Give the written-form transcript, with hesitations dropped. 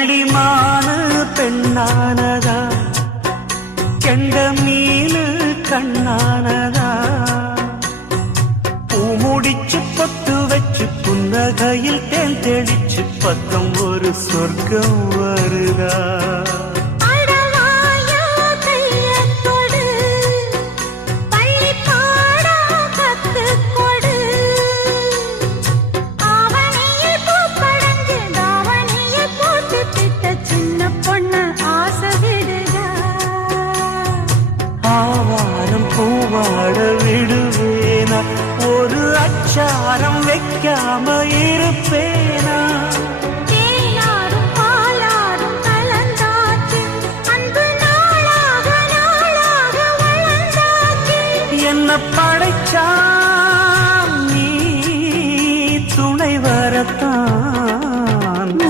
புள்ளிமானு பெண்ணானதா, கெண்ட மீனு கண்ணானதா, பூமுடிச்சு பொட்டு வச்சு புன்னகையில் தேன் தெளிச்சு பக்கம் ஒரு சொர்க்கம் வருதா.